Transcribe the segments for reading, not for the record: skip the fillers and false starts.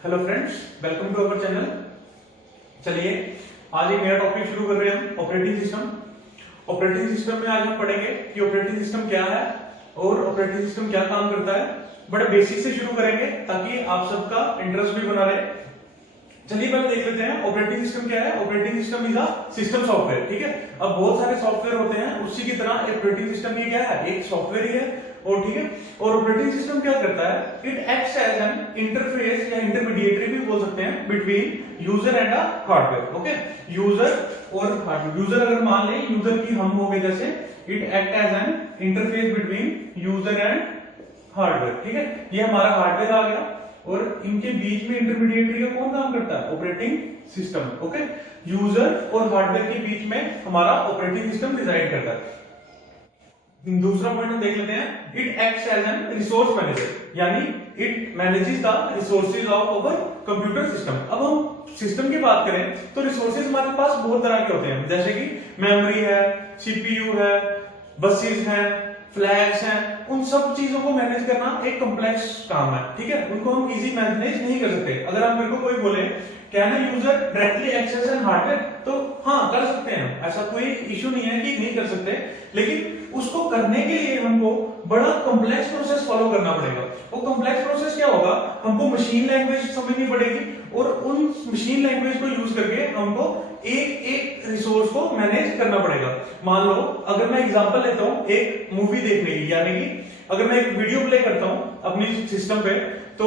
Hello friends, welcome to our channel. चलिए आज एक नया टॉपिक शुरू कर रहे हैं हम, ऑपरेटिंग सिस्टम। ऑपरेटिंग सिस्टम में आज हम पढ़ेंगे कि ऑपरेटिंग सिस्टम क्या है और ऑपरेटिंग सिस्टम क्या काम करता है। बड़े बेसिक से शुरू करेंगे ताकि आप सबका इंटरेस्ट भी बना रहे। चलिए पहले देख लेते हैं ऑपरेटिंग सिस्टम क्या है। Operating system is a system software. ठीक है, अब बहुत सारे सॉफ्टवेयर होते हैं, उसी की तरह ऑपरेटिंग सिस्टम ये क्या है, एक सॉफ्टवेयर ही है। और ठीक है, और ऑपरेटिंग सिस्टम क्या करता है, it acts as an interface या इंटरमीडिएटरी भी बोल सकते हैं between user and a hardware. Okay, user और हार्डवेयर। यूजर अगर मान लें यूजर की हम हो गए जैसे, it act as an interface between user and hardware. ठीक है, ये हमारा हार्डवेयर आ गया और इनके बीच में इंटरमीडिएटरी का कौन काम करता है, ऑपरेटिंग सिस्टम। ओके, यूजर और हार्डवेयर के बीच में हमारा ऑपरेटिंग सिस्टम डिजाइन करता है। दूसरा पॉइंट हम देख लेते हैं, it acts as an resource manager, यानी it manages the resources of our computer system. अब हम सिस्टम की बात करें तो रिसोर्सेज हमारे पास बहुत तरह के होते हैं, जैसे कि मेमोरी है, सीपीयू है, बसेस हैं, फ्लैग्स हैं। उन सब चीजों को मैनेज करना एक कॉम्प्लेक्स काम है। ठीक है, उनको हम इजी मैनेज नहीं कर सकते। अगर आप मेरे को कोई बोले can a user directly access an hardware, तो हाँ कर सकते हैं, ऐसा कोई इश्यू नहीं है कि नहीं कर सकते, लेकिन उसको करने के लिए हमको बड़ा कॉम्प्लेक्स प्रोसेस फॉलो करना पड़ेगा। वो कॉम्प्लेक्स प्रोसेस क्या होगा, हमको मशीन लैंग्वेज समझनी पड़ेगी और उन मशीन लैंग्वेज को यूज करके हमको एक एक रिसोर्स को मैनेज करना पड़ेगा। मान लो अगर मैं एग्जांपल लेता हूं एक मूवी देखने की, यानी कि अगर मैं एक वीडियो प्ले करता हूं अपनी सिस्टम पे, तो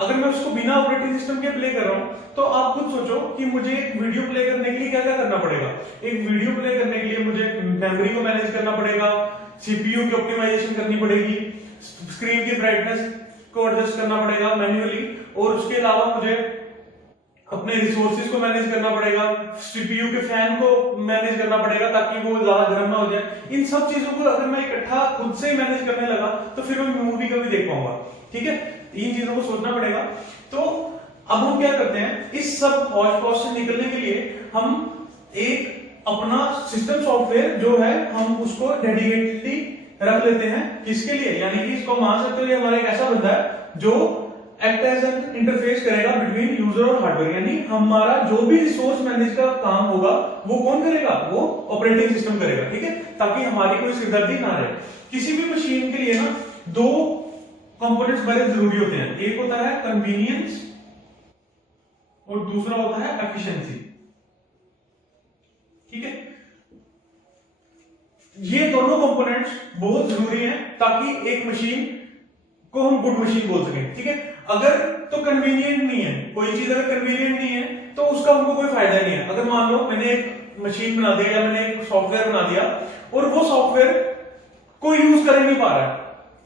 अगर मैं उसको बिना ऑपरेटिंग सिस्टम के प्ले कर रहा हूं, तो आप खुद सोचो कि मुझे एक वीडियो प्ले करने के लिए क्या क्या करना पड़ेगा। एक वीडियो प्ले करने के लिए मुझे मेमोरी को मैनेज करना पड़ेगा, सीपीयू की ऑप्टिमाइजेशन करनी पड़ेगी, स्क्रीन की ब्राइटनेस को एडजस्ट करना पड़ेगा मैन्युअली, और उसके अलावा मुझे अपने रिसोर्सेज को मैनेज करना पड़ेगा, सीपीयू के फैन को मैनेज करना पड़ेगा ताकि वो ज्यादा गर्म ना हो जाए। इन सब चीजों को अगर मैं इकट्ठा खुद से ही मैनेज करने लगा तो फिर मैं मूवी कभी देख पाऊंगा। ठीक है, इन चीजों को सोचना पड़ेगा। तो अब हम क्या करते हैं, इस सब हौच पौच से निकलने के लिए हम एक अपना सिस्टम सॉफ्टवेयर जो है हम उसको डेडिकेटली रख लेते हैं। किसके लिए, यानी कि इसको मान सकते हो ये हमारा एक ऐसा बंदा है जो एक्ट एज एन इंटरफेस करेगा बिटवीन यूजर और हार्डवेयर, यानी हमारा जो भी रिसोर्स मैनेज का काम होगा वो कौन करेगा, वो ऑपरेटिंग सिस्टम करेगा। ठीक है, ताकि हमारी कोई सिरदर्दी ना रहे। किसी भी मशीन के लिए ना दो कंपोनेंट्स बड़े जरूरी होते हैं, एक होता है कन्वीनियंस और दूसरा होता है एफिशिएंसी। ठीक है, ये दोनों कंपोनेंट्स बहुत जरूरी हैं ताकि एक मशीन को हम गुड मशीन बोल सकें। ठीक है, अगर तो कन्वीनियंट नहीं है कोई चीज, अगर कन्वीनियंट नहीं है तो उसका हमको कोई फायदा नहीं है। अगर मान लो मैंने एक मशीन बना दिया या मैंने एक सॉफ्टवेयर बना दिया और वो सॉफ्टवेयर कोई यूज कर नहीं पा रहा है,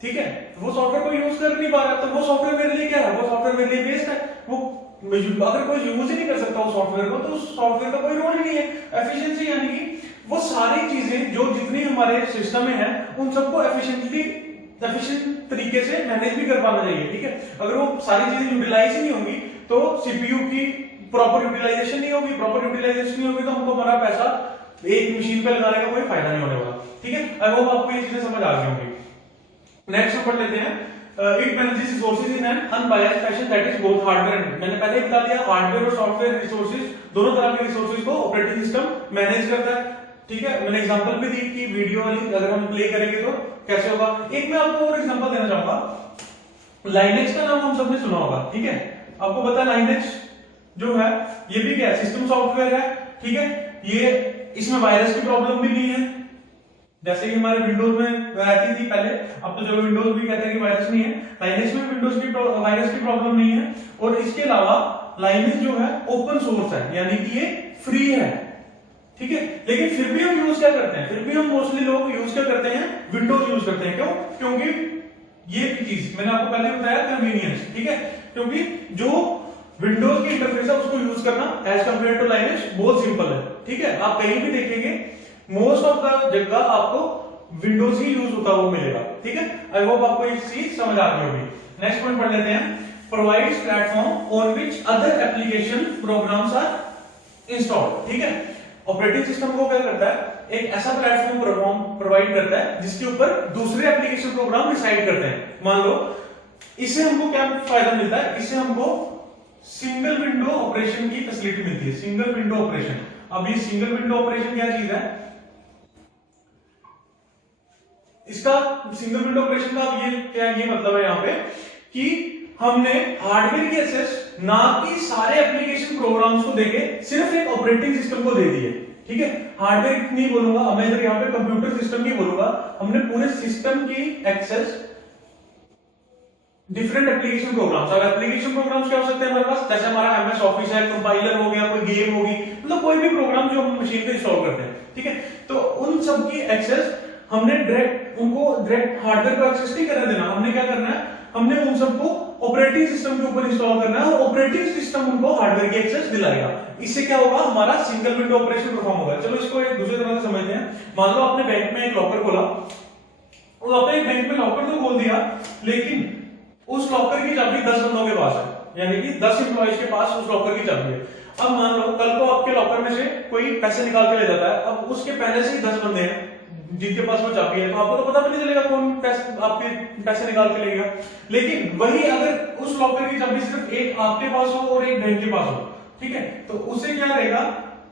ठीक है, वो सॉफ्टवेयर को यूज कर नहीं पा रहा है, तो वो सॉफ्टवेयर मेरे लिए क्या है, वो सॉफ्टवेयर मेरे लिए वेस्ट है। वो अगर कोई यूज ही नहीं कर सकता उस सॉफ्टवेयर को, तो उस सॉफ्टवेयर का कोई रोल ही नहीं है। एफिशिएंसी यानी कि वो सारी चीजें जो जितनी हमारे सिस्टम में है उन सबको एफिशिएंट तरीके से मैनेज भी कर पाना चाहिए। ठीक है, अगर वो सारी चीजें यूटिलाइज ही नहीं होंगी तो सीपीयू की प्रॉपर यूटिलाइजेशन नहीं होगी, प्रॉपर यूटिलाइजेशन नहीं होगी तो हमको हमारा पैसा एक मशीन पे लगाने का कोई फायदा नहीं होने वाला। ठीक है, आई होप आपको ये चीजें समझ आ गई होंगी। नेक्स्ट पढ़ लेते हैं, it manages resources in an unbiased fashion that is both hardware and, मैंने पहले ही बता दिया हार्डवेयर और सॉफ्टवेयर रिसोर्सेज, दोनों तरह के रिसोर्सेज को ऑपरेटिंग सिस्टम मैनेज करता है। ठीक है, मैंने एग्जांपल भी दी कि वीडियो वाली अगर हम प्ले करेंगे तो कैसे होगा। एक मैं आपको और एग्जांपल देना चाहूंगा। लाइनेक्स का नाम हम सबने सुना होगा। ठीक है, आपको पता है लाइनेक्स जो है ये भी क्या है, सिस्टम सॉफ्टवेयर है। ठीक है, ये इसमें वायरस की प्रॉब्लम भी नहीं है, जैसे कि हमारे विंडोज में रहती थी पहले। अब तो चलो विंडोज भी कहते हैं कि वायरस नहीं है, लाइनेक्स में विंडोज की वायरस की प्रॉब्लम नहीं है। और इसके अलावा लाइनेक्स जो है ओपन सोर्स है, यानी कि ये फ्री है। ठीक है, लेकिन फिर भी हम यूज क्या करते हैं, फिर भी हम मोस्टली लोग यूज क्या करते हैं, विंडोज यूज करते हैं। क्यों, क्योंकि ये चीज मैंने आपको पहले बताया कन्वीनियंस। ठीक है, क्योंकि जो विंडोज की इंटरफेस है उसको यूज करना एज कंपेयर टू लाइनेक्स बहुत सिंपल है। ठीक है, आप कहीं भी देखेंगे मोस्ट ऑफ द जगह आपको विंडोज ही यूज होता हुआ मिलेगा। ठीक है, आई होप आपको ये चीज समझ आ गई होगी। नेक्स्ट पॉइंट पढ़ लेते हैं, provides platform on which other application programs are installed. ठीक है, ऑपरेटिंग सिस्टम को क्या करता है, एक ऐसा प्लेटफॉर्म प्रोवाइड करता है जिसके ऊपर दूसरे एप्लीकेशन प्रोग्राम रिसाइड करते हैं। मान लो इससे हमको क्या फायदा मिलता है, इससे हमको सिंगल विंडो ऑपरेशन की फैसिलिटी मिलती है, सिंगल विंडो ऑपरेशन। अब ये सिंगल विंडो ऑपरेशन क्या चीज है, इसका सिंगल विंडो ऑपरेशन का ये क्या ये मतलब है यहाँ पे कि हमने हार्डवेयर की एक्सेस ना कि सारे एप्लीकेशन प्रोग्राम्स को देके सिर्फ एक ऑपरेटिंग सिस्टम को दे दिए। ठीक है, हार्डवेयर नहीं बोलूंगा मैं इधर, यहाँ पे कंप्यूटर सिस्टम नहीं बोलूंगा, हमने पूरे सिस्टम की एक्सेस डिफरेंट एप्लीकेशन प्रोग्राम्स। अब एप्लीकेशन प्रोग्राम्स क्या हो सकते हैं हमारे पास, जैसे हमारा एमएस ऑफिस है, कंपाइलर हो गया, कोई गेम होगी, मतलब कोई भी प्रोग्राम जो हम मशीन पे इंस्टॉल करते हैं। ठीक है, तो उन सब की एक्सेस हमने उनको डायरेक्ट हार्डवेयर को एक्सेस नहीं करने देना, हमने क्या करना है, हमने उन सबको ऑपरेटिंग सिस्टम के ऊपर इंस्टॉल करना है और ऑपरेटिंग सिस्टम उनको हार्डवेयर की एक्सेस दिलाएगा। इससे क्या होगा, हमारा सिंगल विंडो ऑपरेशन परफॉर्म होगा। चलो इसको एक दूसरे तरह से समझते हैं। मान लो आपने बैंक में एक लॉकर खोला, और आपने एक बैंक में लॉकर तो खोल दिया, लेकिन उस लॉकर की चाबी 10 बंदों के पास है, यानी कि 10 एम्प्लॉइज के पास उस लॉकर की चाबी है। अब मान लो कल को आपके लॉकर में से कोई पैसे निकाल के ले जाता है, अब उसके पहले से ही 10 बंदे हैं जिनके पास वो चाबी है, तो आपको तो पता भी नहीं चलेगा कौन आपके पैसे निकाल के ले गया। लेकिन वही अगर उस लॉकर की चाबी सिर्फ एक आपके पास हो और एक बैंक के पास हो, ठीक है, तो उससे क्या रहेगा,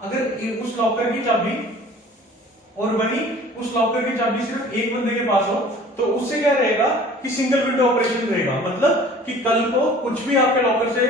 अगर उस लॉकर की चाबी और वही उस लॉकर की चाबी सिर्फ एक बंदे के पास हो, तो उससे क्या रहेगा कि सिंगल विंडो ऑपरेशन रहेगा। मतलब कि कल को कुछ भी आपके लॉकर से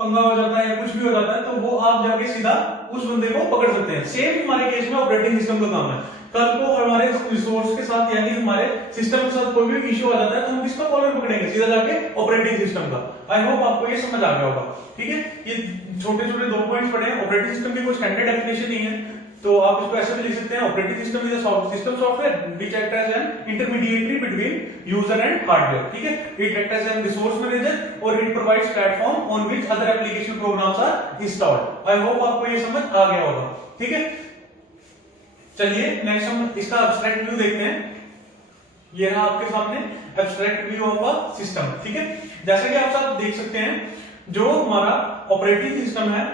पंगा हो जाता है या कुछ भी हो जाता है, तो वो आप जाके सीधा उस बंदे को पकड़ सकते हैं। सेम हमारे केस में ऑपरेटिंग सिस्टम का काम है। कल को हमारे रिसोर्स के साथ यानी हमारे सिस्टम के साथ कोई भी इश्यू आ जाता है, तो हम किसका कॉलर पकड़ेंगे, सीधा जाके ऑपरेटिंग सिस्टम का। आई होप आपको ये समझ आ गया होगा। ठीक है, ये छोटे छोटे 2 पॉइंट्स पढ़े हैं। ऑपरेटिंग सिस्टम की कोई स्टैंडर्ड डेफिनेशन नहीं है, तो आप इसको ऐसे भी लिख सकते हैं, operating system is a system software which act as an intermediary between user and hardware. ठीक है, it act as an resource manager और it provides platform on which other application programs are installed. I hope आपको ये समझ आ गया होगा। ठीक है, चलिए नेक्स्ट हम इसका एब्स्ट्रैक्ट व्यू देखते हैं। ये रहा आपके सामने abstract view of a system. ठीक है, जैसे कि आप सब देख सकते हैं, जो हमारा ऑपरेटिंग सिस्टम है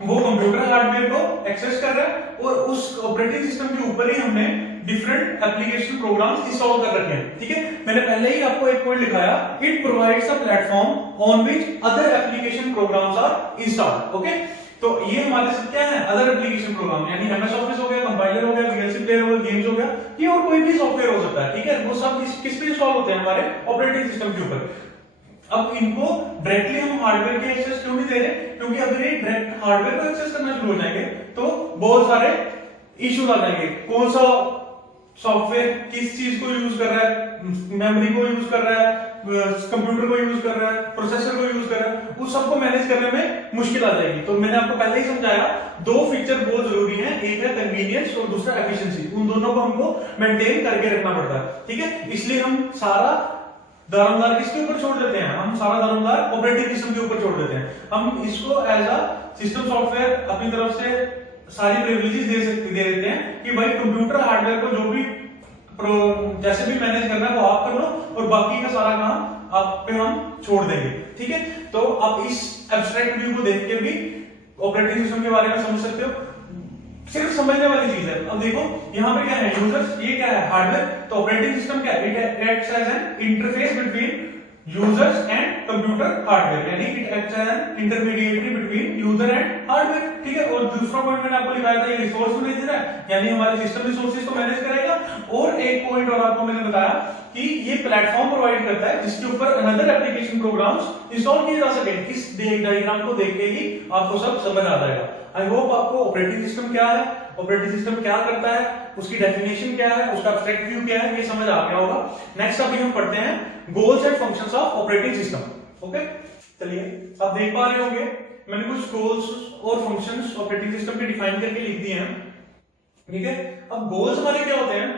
वो कंप्यूटर हार्डवेयर को एक्सेस कर रहा है और उस ऑपरेटिंग सिस्टम के ऊपर ही हमने डिफरेंट एप्लीकेशन प्रोग्राम्स इंस्टॉल कर रखे हैं। ठीक है, मैंने पहले ही आपको एक पॉइंट लिखाया, it provides a platform on which other application programs are installed. Okay, तो ये हमारे साथ क्या है, अदर एप्लीकेशन प्रोग्राम, यानी एमएस ऑफिस हो गया, कंपाइलर हो गया, वीएलसी प्लेयर हो गया, गेम्स हो गया, ये और कोई भी सॉफ्टवेयर हो सकता है। ठीक है, वो सब किस पे इंस्टॉल होते हैं, हमारे ऑपरेटिंग सिस्टम के ऊपर। अब इनको डायरेक्टली हम हार्डवेयर की एक्सेस क्यों नहीं दे रहे, क्योंकि अगर ये डायरेक्ट हार्डवेयर को एक्सेस करना शुरू हो जाएंगे तो बहुत सारे इश्यूज आ जाएंगे। कौन सा सॉफ्टवेयर किस चीज को यूज कर रहा है, मेमोरी को यूज कर रहा है, कंप्यूटर को यूज कर रहा है, प्रोसेसर को यूज कर रहा है, उस सबको मैनेज करने में मुश्किल आ जाएगी। तो मैंने आपको पहले ही समझाया, 2 फीचर बहुत जरूरी हैं, एक है कन्वीनियंस और दूसरा एफिशिएंसी। उन दोनों को हमको मेंटेन करके रखना पड़ता है। ठीक है, इसलिए हम सारा दारोमदार किसके ऊपर छोड़ देते हैं, हम सारा दारोमदार ऑपरेटिंग सिस्टम के ऊपर छोड़ देते हैं। हम इसको एज अ सिस्टम सॉफ्टवेयर अपनी तरफ से सारी प्रिविलेजेस दे देते हैं कि भाई कंप्यूटर हार्डवेयर को जो भी जैसे भी मैनेज करना है वो आप कर लो और बाकी का सारा काम आप पे हम छोड़ देंगे। ठीक है, तो आप इस एब्स्ट्रैक्ट व्यू को देख के भी ऑपरेटिंग सिस्टम के बारे में समझ सकते हो। सिर्फ समझने वाली चीज है। अब देखो यहाँ पे क्या है, यूजर्स, ये क्या है, हार्डवेयर। तो ऑपरेटिंग सिस्टम क्या है, it acts as an interface between users and computer hardware, यानी it acts as an intermediary between user and hardware. ठीक है, और दूसरा पॉइंट मैंने आपको लिखाया था, ये रिसोर्स मैनेजर है, यानी हमारे सिस्टम रिसोर्सेज को मैनेज करेगा। और एक पॉइंट और आपको मैंने बताया कि ये प्लेटफॉर्म प्रोवाइड करता है जिसके ऊपर अनदर एप्लीकेशन प्रोग्राम्स इंस्टॉल किए जा सके। इस डायग्राम को देख के ही आपको सब समझ आ जाएगा। आई होप आपको ऑपरेटिंग सिस्टम क्या है, ऑपरेटिंग सिस्टम क्या करता है, उसकी डेफिनेशन क्या है, उसका एब्स्ट्रैक्ट व्यू क्या है, ये समझ आ गया होगा। नेक्स्ट अभी हम पढ़ते हैं goals and functions of operating system. Okay, चलिए आप देख पा रहे होंगे मैंने कुछ गोल्स और फंक्शंस ऑपरेटिंग सिस्टम के डिफाइन करके लिख दिए हैं। ठीक है, अब गोल्स हमारे क्या होते हैं,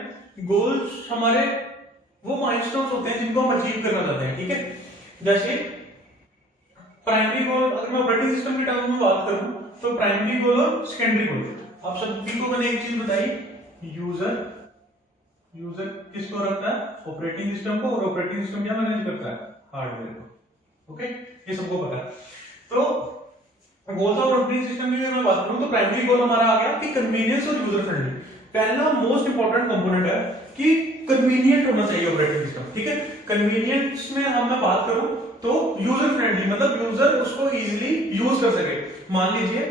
गोल्स हमारे वो माइलस्टोन्स होते हैं जिनको हम अचीव करना चाहते हैं। ठीक है, जैसे प्राइमरी गोल, अगर मैं ऑपरेटिंग सिस्टम के टर्म में बात करूं तो प्राइमरी गोल और सेकेंडरी गोल। आप सभी को मैंने एक चीज बताई, यूजर किसको रखता है, ऑपरेटिंग सिस्टम को, और ऑपरेटिंग सिस्टम क्या मैनेज करता है, हार्डवेयर को। ओके, ये सबको पता है। तो गोल्स ऑफ ऑपरेटिंग सिस्टम की अगर मैं बात करूं तो प्राइमरी गोल हमारा आ गया कि कन्वीनियंस और यूजर फ्रेंडली। पहला मोस्ट इंपॉर्टेंट कंपोनेंट है कि कन्वीनियंट होना चाहिए ऑपरेटिंग सिस्टम, ठीक है। कन्वीनियंस में हम मैं बात करूं तो यूजर फ्रेंडली, मतलब यूजर उसको इजीली यूज कर सके। मान लीजिए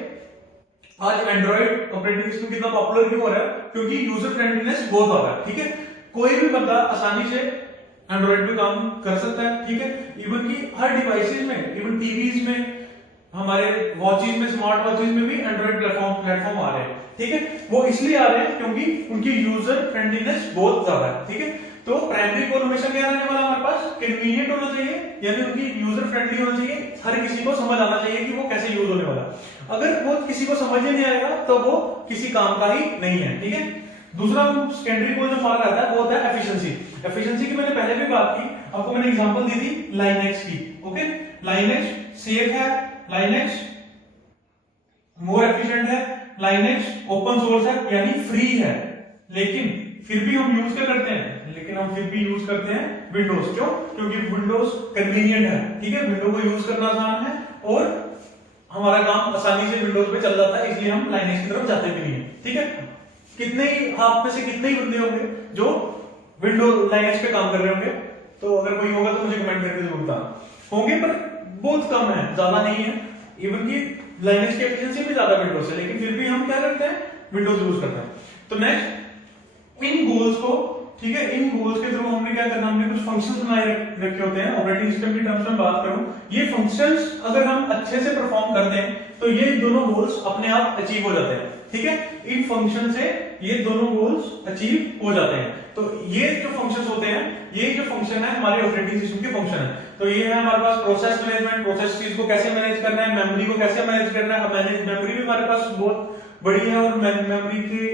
आज एंड्रॉइड ऑपरेटिंग सिस्टम कितना पॉपुलर क्यों हो रहा है, क्योंकि यूजर फ्रेंडलीनेस बहुत ज्यादा है, ठीक है। कोई भी बंदा आसानी से एंड्रॉइड पे काम कर सकता है, ठीक है। इवन की हर डिवाइसेस में, इवन टीवीज में, हमारे वॉचेस में, स्मार्ट वॉचेस में भी एंड्रॉइड प्लेटफॉर्म आ रहे हैं, ठीक है। वो इसलिए आ रहे हैं क्योंकि उनकी यूजर फ्रेंडलीनेस बहुत ज्यादा है, ठीक है। तो प्राइमरी गोल हमेशा क्या रहने वाला हमारे पास, कन्वीनियंट होना चाहिए, यानी उनकी यूजर फ्रेंडली होना चाहिए, हर किसी को समझ आना चाहिए कि वो कैसे यूज होने वाला। अगर वो किसी को समझ ही नहीं आएगा तो वो किसी काम का ही नहीं है, ठीक है। दूसरा सेकेंडरी गोल जो हमारा रहता है वो होता है एफिशिएंसी। एफिशिएंसी की मैंने पहले भी बात की, आपको मैंने एग्जांपल दी थी लाइनेक्स की, ओके। लाइनेक्स सेफ है, लाइनेक्स मोर एफिशिएंट है, लाइनेक्स ओपन सोर्स है यानी फ्री है, लेकिन फिर भी हम यूज क्या करते हैं, लेकिन हम फिर भी यूज करते हैं विंडोज। क्यों? क्योंकि विंडोज कन्वीनियंट है, ठीक है। विंडो को यूज करना आसान है और हमारा काम आसानी से विंडोज पे चल जाता है, इसलिए हम लाइनेक्स की तरफ जाते भी नहीं है, ठीक है। कितने ही आप में से कितने ही बंदे होंगे जो विंडोज लाइनेक्स पे काम कर रहे होंगे, तो अगर कोई होगा तो मुझे कमेंट करके जरूर बताना। होंगे पर बहुत कम है, ज्यादा नहीं है। इवन की लाइनेक्स की एफिशिएंसी भी ज्यादा विंडोज से, लेकिन फिर भी हम क्या करते हैं, विंडोज यूज करते हैं। तो नेक्स्ट इन गोल्स को, ठीक है, इन गोल्स के थ्रू हमने क्या करना, हमने कुछ फंक्शंस बनाए रखे होते हैं। ऑपरेटिंग सिस्टम की टर्म्स में बात करूं, ये फंक्शंस अगर हम अच्छे से परफॉर्म करते हैं तो ये दोनों गोल्स अपने आप अचीव हो जाते हैं, ठीक है। इन फंक्शन से ये दोनों गोल्स अचीव हो जाते हैं। तो ये जो फंक्शंस होते हैं, ये जो फंक्शन है हमारे ऑपरेटिंग सिस्टम के फंक्शन है। तो ये है हमारे पास प्रोसेस मैनेजमेंट, प्रोसेस चीज को कैसे मैनेज करना है, मेमोरी को कैसे मैनेज करना है। मेमोरी भी हमारे पास बहुत बड़ी है और मेमोरी की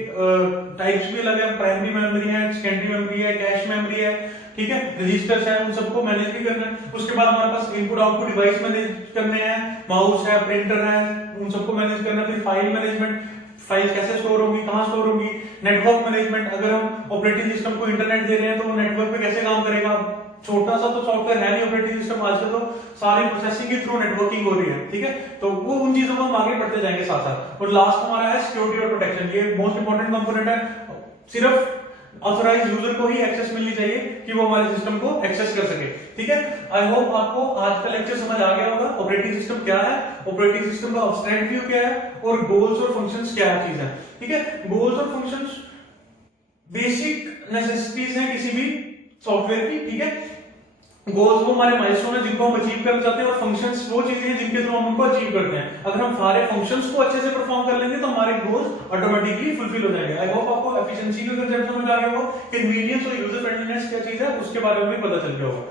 टाइप्स भी अलग है, प्राइमरी मेमोरी है, सेकेंडरी मेमोरी है, कैश मेमोरी है, ठीक है। रजिस्टर्स है, उन सबको मैनेज भी करना है। उसके बाद हमारे पास इनपुट आउटपुट डिवाइस मैनेज करने हैं, माउस है, प्रिंटर है, उन सबको मैनेज करना है। फिर फाइल मैनेजमेंट, फाइल कैसे स्टोर होगी, कहां स्टोर होगी। नेटवर्क मैनेजमेंट, अगर हम ऑपरेटिंग सिस्टम को इंटरनेट दे रहे हैं तो वो नेटवर्क पे कैसे काम करेगा। छोटा सा तो सॉफ्टवेयर है नहीं ऑपरेटिंग सिस्टम, आजकल तो सारी प्रोसेसिंग के थ्रू नेटवर्किंग हो रही है, ठीक है। तो वो उन चीजों को हम आगे बढ़ते जाएंगे साथ साथ। और लास्ट हमारा है सिक्योरिटी और प्रोटेक्शन, ये मोस्ट इंपॉर्टेंट कंपोनेंट है। सिर्फ ऑथराइज्ड यूजर को ही एक्सेस मिलनी चाहिए कि वो हमारे सिस्टम को एक्सेस कर सके, ठीक है। आई होप आपको आज का लेक्चर समझ आ गया होगा। ऑपरेटिंग सिस्टम क्या है, ऑपरेटिंग सिस्टम का एब्स्ट्रैक्ट व्यू क्या है, और गोल्स और फंक्शंस क्या चीज है, ठीक है। गोल्स और फंक्शंस बेसिक नेसेसिटीज हैं किसी भी सॉफ्टवेयर की, ठीक है। गोल्स वो हमारे माइलस्टोन है जिनको हम अचीव कर जाते हैं, और फंक्शंस वो चीजें हैं जिनके थ्रू हम उनको अचीव करते हैं। अगर हम सारे फंक्शंस को अच्छे से परफॉर्म कर लेंगे तो हमारे गोल्स ऑटोमेटिकली फुलफिल हो जाएंगे। आई होप आपको एफिशिएंसी का कंसेप्ट समझ आ गया होगा, कन्वीनियंस और यूजर फ्रेंडलीनेस क्या चीज है उसके बारे में भी पता चल गया होगा।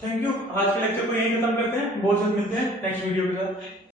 Thank you. आज के लेक्चर को यहीं खत्म करते हैं, बहुत जल्द मिलते हैं नेक्स्ट वीडियो के साथ।